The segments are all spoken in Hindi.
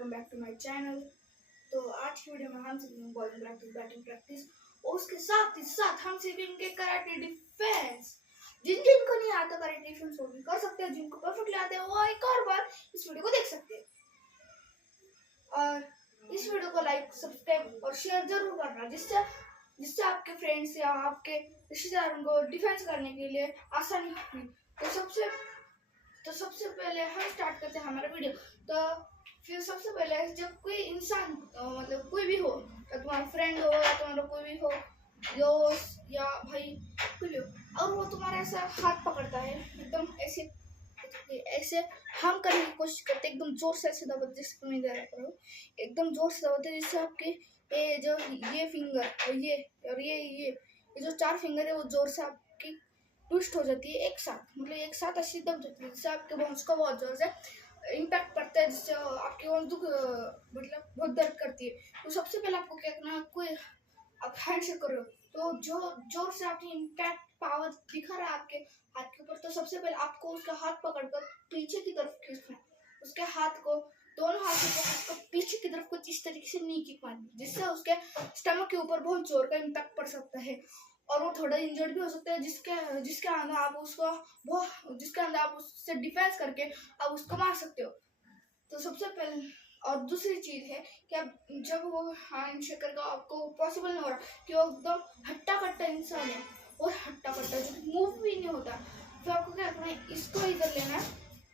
Welcome back to my channel. तो आज की वीडियो में हम सीखेंगे बॉलिंग प्रैक्टिस, बैटिंग प्रैक्टिस और उसके साथ ही साथ हम सीखेंगे कराटे डिफेंस। जिनको नहीं आता कराटे डिफेंस वो भी कर सकते हैं, जिनको परफेक्टली आते हैं वो एक और बार इस वीडियो को देख सकते हैं। और इस वीडियो को लाइक, सब्सक्राइब और शेयर जरूर करना, जिससे आपके फ्रेंड्स या आपके रिश्तेदारों को डिफेंस करने के लिए आसानी होगी। तो सबसे पहले हम स्टार्ट करते हैं हमारा वीडियो। तो फिर सबसे पहले जब कोई इंसान मतलब कोई भी हो, या तुम्हारा फ्रेंड हो या तुम्हारा कोई भी हो, दोस्त या भाई कोई भी हो, और वो तुम्हारा ऐसा हाथ पकड़ता है एकदम ऐसे हम करने की कोशिश करते हैं, एकदम जोर से ऐसे दबाते, जिसको मैं इधर करो एकदम जोर से दबाते, जिससे आपके ये फिंगर और ये जो 4 फिंगर है वो जोर से आपकी ट्विस्ट हो जाती है एक साथ, मतलब एक साथ ऐसी दब जाती है, जिससे आपके बोन्स को बहुत जोर से इम्पैक्ट पड़ता है, जिससे आपके बोन्स मतलब बहुत दर्द करती है। तो सबसे पहले आपको क्या करना है, कोई आप हैंडशेक कर रहे हो तो जो जोर से आपकी इम्पैक्ट पावर दिखा रहा है आपके हाथ के ऊपर, तो सबसे पहले आपको उसका हाथ पकड़कर पीछे की तरफ खींचना है। उसके हाथ को दोनों हाथों को उसको पीछे की तरफ कुछ इस तरीके से नी किक मारनी, जिससे उसके स्टमक के ऊपर बहुत जोर का इम्पैक्ट पड़ सकता है और वो थोड़ा इंजर्ड भी हो सकता है, जिसके अंदर आप उससे डिफेंस करके आप उसको मार सकते हो। तो सबसे पहले और दूसरी चीज है कि आप जब वो हैंडशेक करके आपको पॉसिबल नहीं हो रहा कि वो एकदम हट्टा कट्टा इंसान है और हट्टा कट्टा जो मूव भी नहीं होता, तो आपको क्या करना है, इसको इधर लेना है,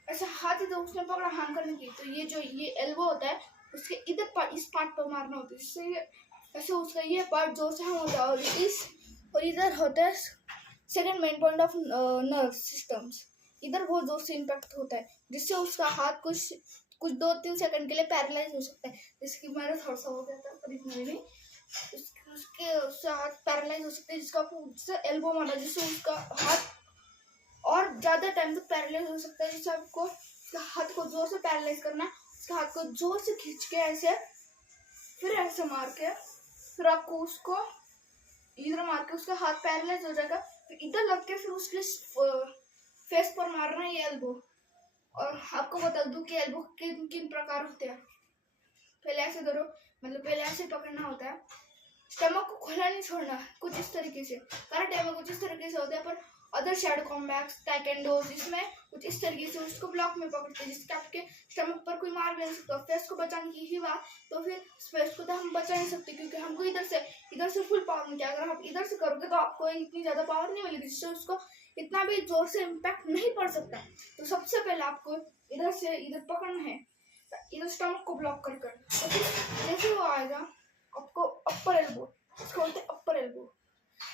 ऐसा हाथ इधर उसने पकड़ा हाथ करने की, तो ये एल्बो होता है उसके इधर इस पार्ट पर मारना होता है, जिससे ऐसे उसका ये पार्ट जोर से हम होता है और इधर होता है second main point of nerve systems, इधर बहुत जोर से इम्पैक्ट होता है, जिससे उसका हाथ कुछ 2-3 सेकंड के लिए पैरालाइज हो सकता है, जैसे कि मेरा थोड़ा सा हो गया था पर इतना नहीं, उसका हाथ पैरालाइज हो सकता है, जिससे एल्बो मारना, जिससे उसका हाथ और ज्यादा टाइम तक पैरालाइज हो सकता है, जिससे आपको उसका हाथ को जोर से पैरालाइज करना है, उसके हाथ को जोर से खींच के ऐसे फिर ऐसे मार के फिर आपको उसको इधर मार के उसका हाथ पैरालाइज हो जाएगा, फिर इधर लग के फिर उसके फेस पर मारना है ये एल्बो। और आपको बता दूं कि एल्बो किन किन प्रकार होते हैं। पहले ऐसे धरो, मतलब पहले ऐसे पकड़ना होता है, स्टमक को खुला नहीं छोड़ना, कुछ इस तरीके से। कराटे में कुछ इस तरीके से होता है, पर अदर शैडो कॉम्बैट्स, टाइकेंडो, इसमें कुछ इस तरीके से उसको ब्लॉक में पकड़ते हैं, जिससे आपके स्टमक पर कोई मार भी नहीं सकता। फेस को बचाने की ही बात, तो फिर फेस को तो हम बचा नहीं सकते, क्योंकि हमको इधर से फुल पावर मिलती है। अगर आप इधर से करोगे तो आपको इतनी ज्यादा पावर नहीं मिलेगी, जिससे उसको इतना भी जोर से इम्पैक्ट नहीं पड़ सकता। तो सबसे पहले आपको इधर से इधर पकड़ना है, इधर स्टमक को ब्लॉक कर तो फिर जैसे वो आएगा आपको अपर एल्बो, इसको बोलते हैं अपर एल्बो,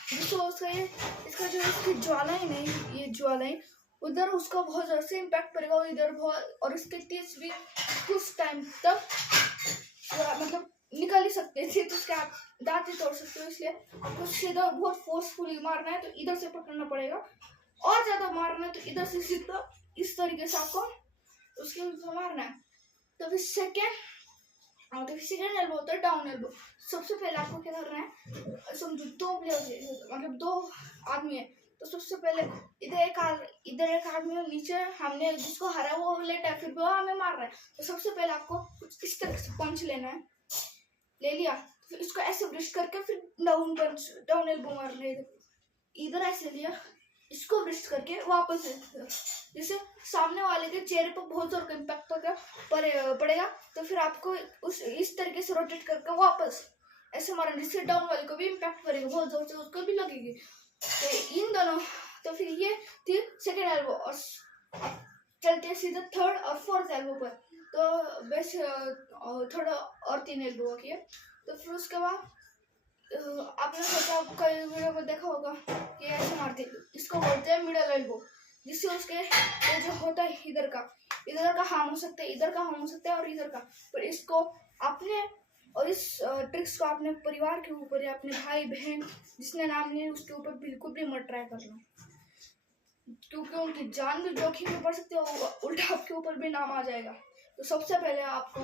जिसको इसका जो इसकी ज्वालाइन है, ये ज्वालाइन उधर उसका बहुत जोर से इम्पैक्ट पड़ेगा और इधर बहुत, और इसके टीथ भी कुछ टाइम तक मतलब निकल ही सकते थे, तो उसके आप दांत ही तोड़ सकते हो। इसलिए आपको सीधा बहुत फोर्सफुली मारना है तो इधर से पकड़ना पड़ेगा, और ज्यादा मारना है तो इधर से सीधा इस तरीके से आपको उसके मारना है। तो फिर सेकेंड एल्बो होता है डाउन एल्बो। सबसे पहले आपको क्या करना है, समझो 2 प्लेयर्स है, मतलब 2 आदमी है, तो सबसे पहले इधर एक आदमी है, नीचे हमने जिसको हरा वो लेटा है, फिर वो हमें मार रहा है। तो सबसे पहले आपको कुछ इस तरह से पंच लेना है, ले लिया, फिर इसको ऐसे ब्रिस्ट करके फिर डाउन एल्बो मारना है, इधर ऐसे लिया, इसको ब्रिस्ट करके वापस जैसे सामने वाले के चेहरे पर बहुत जोर का इम्पैक्ट पड़ेगा, तो फिर आपको इस तरीके से रोटेट करके वापस ऐसे मारना, जिससे डाउन वाले को भी इम्पैक्ट पड़ेगा बहुत जोर से, उसको भी लगेगी। तो इन दोनों, तो फिर ये थी सेकेंड एल्बो, और चलते सीधे थर्ड और फोर्थ एल्बो पर, तो बस थर्ड और 3 एल्बो की है। तो फिर उसके बाद आपने सोचा, कई वीडियो में देखा होगा कि ऐसे मारते, इसको बोलते हैं मिडल एल्बो, जिससे उसके ये जो होता है इधर का हार्म हो सकता है, इधर का हार्म हो सकता है और इधर का, पर इसको आपने और इस ट्रिक्स को अपने परिवार के ऊपर या अपने भाई बहन जिसने नाम लिया उसके ऊपर बिल्कुल भी मत ट्राई करना, क्योंकि उनकी जान भी जोखिम में पड़ सकती है, उल्टा आपके ऊपर भी नाम आ जाएगा। तो सबसे पहले आपको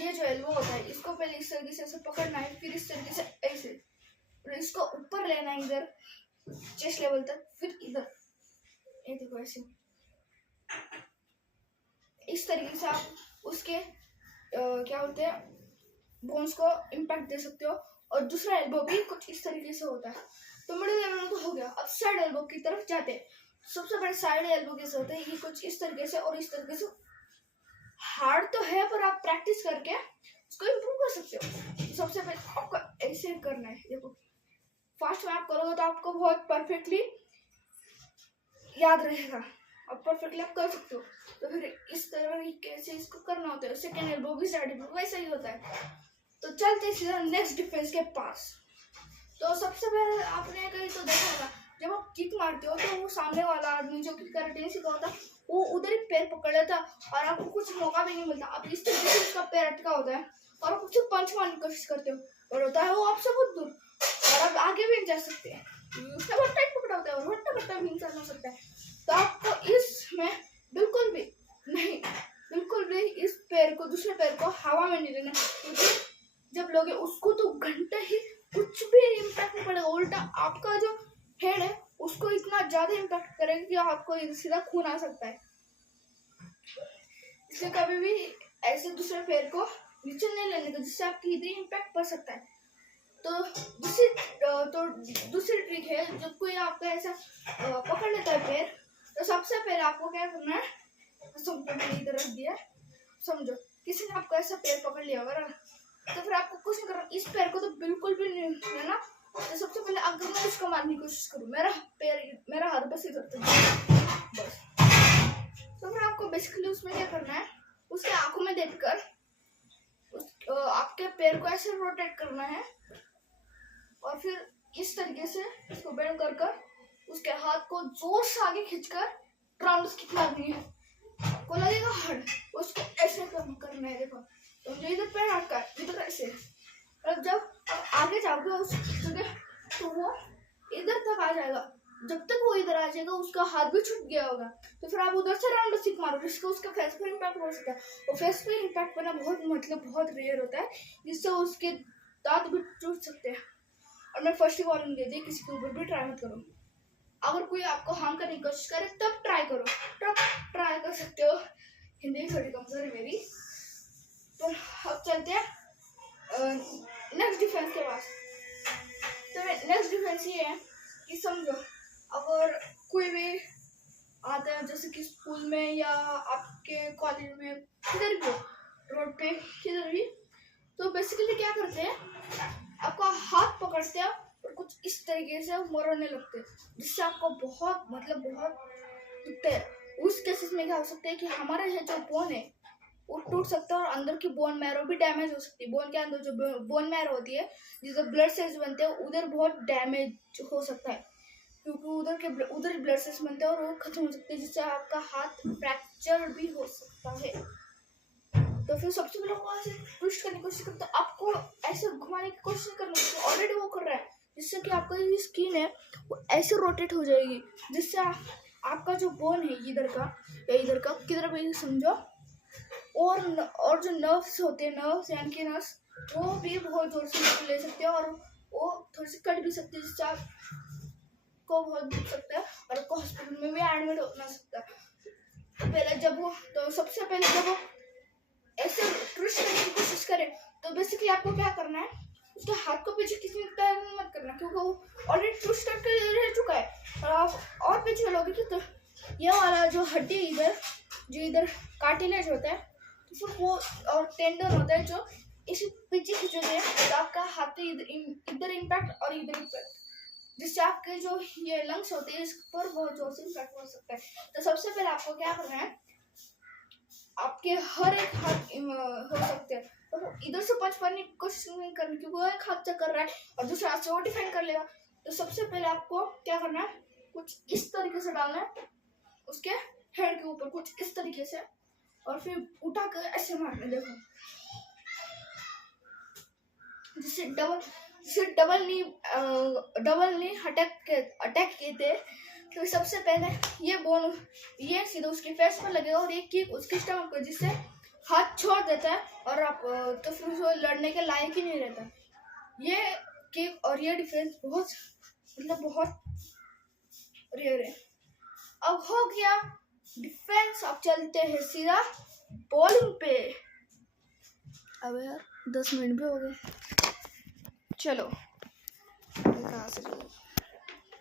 ये जो एल्बो होता है, इसको पहले इस तरीके से ऐसे पकड़ना है, फिर इस तरीके से ऐसे, फिर इसको ऊपर लेना है इधर चेस्ट लेवल तक, फिर इधर ये देखो ऐसे, इस तरीके से आप उसके क्या बोलते हैं, बोन्स को इम्पैक्ट दे सकते हो। और दूसरा एल्बो भी कुछ इस तरीके से होता है। तो मिडिल एल्बो तो हो गया। अब साइड एल्बो की तरफ जाते हैं। सबसे पहले साइड एल्बो कैसे होते हैं, ये कुछ इस तरीके से और इस तरीके से। हार्ड तो है पर आप प्रैक्टिस करके उसको इम्प्रूव कर सकते हो। तो सबसे पहले आपको ऐसे करना है। देखो फास्ट में आप करोगे तो आपको बहुत परफेक्टली याद रहेगा, आप परफेक्टली आप कर सकते हो। तो फिर इस तरीके से इसको करना होता है। सेकेंड एल्बो भी साइड एल्बो वैसा ही होता है। तो चलते सीधा नेक्स्ट डिफेंस के पास। तो सबसे पहले आपने कहीं तो देखा होगा, जब आप किक मारते हो तो वो सामने वाला आदमी जो किक करने सीखा होता है वो उधर ही पैर पकड़ लेता और आपको कुछ मौका भी नहीं मिलता। आप इस तरीके से उसका पैर अटका होता है और आप उससे पंच मारने की कोशिश करते हो और होता है वो आपसे बहुत दूर और आप आगे भी जा सकते हैं। उसने बहुत टाइट पकड़ा होता है और हट्टा कट्टा भी इंसान हो सकता है। तो आपको इसमें बिल्कुल भी इस पैर को दूसरे पैर को हवा में नहीं लेना, क्योंकि जब लोगे उसको तो घंटे ही कुछ भी इम्पैक्ट नहीं पड़ेगा। उल्टा आपका जो हेड है उसको इतना ज्यादा इम्पैक्ट करेगा कि आपको सीधा खून आ सकता है। इसलिए कभी भी ऐसे दूसरे पैर को नीचे नहीं लेने का, जिससे आपकी इधर इम्पैक्ट पड़ सकता है। तो दूसरी ट्रिक है, जब कोई आपका ऐसा पकड़ लेता है पैर, तो सबसे पहले आपको क्या करना है, इधर रख दिया, समझो किसी ने आपका ऐसा पैर पकड़ लिया होगा, तो फिर आपको कुछ नहीं करना। इस पैर को तो बिल्कुल भी नहीं लेना। तो सबसे पहले अगर मैं इसको मारने की कोशिश करूँ, मेरा हाथ बस इधर तक बस। तो फिर आपको बेसिकली उसमें क्या करना है, उसके आंखों में देखकर आपके पैर को ऐसे रोटेट करना है और फिर इस तरीके से इसको बेंड कर उसके हाथ को जोर से आगे खींचकर ट्राउंड किक मारनी है। आपको लगेगा हार्ड, उसको ऐसे करना है। देखो तो जो इधर पैर अटका है इधर ऐसे, और जब आप आगे जाओगे उस जगह तो वो इधर तक आ जाएगा। जब तक वो इधर आ जाएगा उसका हाथ भी छूट गया होगा, तो फिर आप उधर से राउंड किक मारो जिसको उसका फेस पे इम्पैक्ट हो सकता है। और फेस पे इम्पैक्ट करना बहुत रेयर होता है, जिससे उसके दांत भी टूट सकते हैं। और मैं फर्स्ट वार्निंग दे दी, किसी के ऊपर भी ट्राई मत करो। अगर कोई आपको हार्म करने की कोशिश करे तब ट्राई करो, तब ट्राई कर सकते हो। हिंदी थोड़ी कमजोर है मेरी। तो अब चलते हैं नेक्स्ट डिफेंस के पास। तो नेक्स्ट डिफेंस ये है कि समझो अगर कोई भी आता है, जैसे कि स्कूल में या आपके कॉलेज में, किधर भी, रोड पे किधर भी, तो बेसिकली क्या करते हैं, आपका हाथ पकड़ते हैं और कुछ इस तरीके से मरोड़ने लगते हैं, जिससे आपको बहुत दुखता है। उस केसेस में क्या हो सकता है कि हमारा जो बोन है वो टूट सकता है और अंदर की बोन मैरो भी डैमेज हो सकती है। बोन के अंदर जो बोन मैरो होती है, जिससे ब्लड सेल्स बनते हैं, उधर बहुत डैमेज हो सकता है, क्योंकि उधर ब्लड सेल्स बनते हैं और वो खत्म हो सकते हैं, जिससे आपका हाथ फ्रैक्चर भी हो सकता है। तो फिर सबसे पहले वो ऐसे ट्विस्ट करने की कोशिश करते, तो आपको ऐसे घुमाने की कोशिश करनी है। ऑलरेडी वो कर रहा है, जिससे कि आपका ये स्किन है वो ऐसे रोटेट हो जाएगी, जिससे आपका जो बोन है इधर का या इधर का किधर भी समझो, और जो नर्व्स होते हैं, नर्व्स यानी कि नर्व्स, वो भी बहुत जोर से ले सकते हैं और वो थोड़ी सी कट भी सकती है, जिससे आपको बहुत दुख सकता है और आपको हॉस्पिटल में भी एडमिट होना सकता है। तो सबसे पहले जब वो ऐसे ट्विस्ट करने की कोशिश करे, तो बेसिकली आपको क्या करना है, उसके हाथ को पीछे किसी तरह मत करना, क्योंकि वो ऑलरेडी ट्विस्ट करके रह चुका है। और आप और पीछे लोगे कि तो ये वाला जो हड्डी इधर, जो इधर कार्टिलेज होता है, तो फिर वो और टेंडन होता है, जो इसी पीछे खींचोगे तो आपका हाथ इधर इम्पैक्ट और इधर इम्पैक्ट, जिससे आपके जो ये लंग्स होते हैं इस पर बहुत जोर से इम्पैक्ट हो सकता है। तो सबसे पहले आपको क्या करना है, आपके हर एक हाथ हो सकते हैं, तो इधर से पंच मारने की कोशिश नहीं करनी, क्योंकि वो एक हाथ से कर रहा है और दूसरा हाथ से वो डिफेंड कर लेगा। तो सबसे पहले आपको क्या करना है, कुछ इस तरीके से डालना है उसके हेड के ऊपर, कुछ इस तरीके से, और फिर उठा कर ऐसे मारना। देखो जिससे डबल नी अटैक किए थे। तो सबसे पहले ये सीधा उसके फेस पर लगेगा और एक किक उसके स्टमक पर, जिससे हाथ छोड़ देता है और आप तो फिर वो लड़ने के लायक ही नहीं रहता। ये किक और ये डिफेंस बहुत रेयर है। अब हो गया डिफेंस, अब चलते हैं सीधा बॉलिंग पे। अब यार 10 मिनट भी हो गए। चलो कहाँ से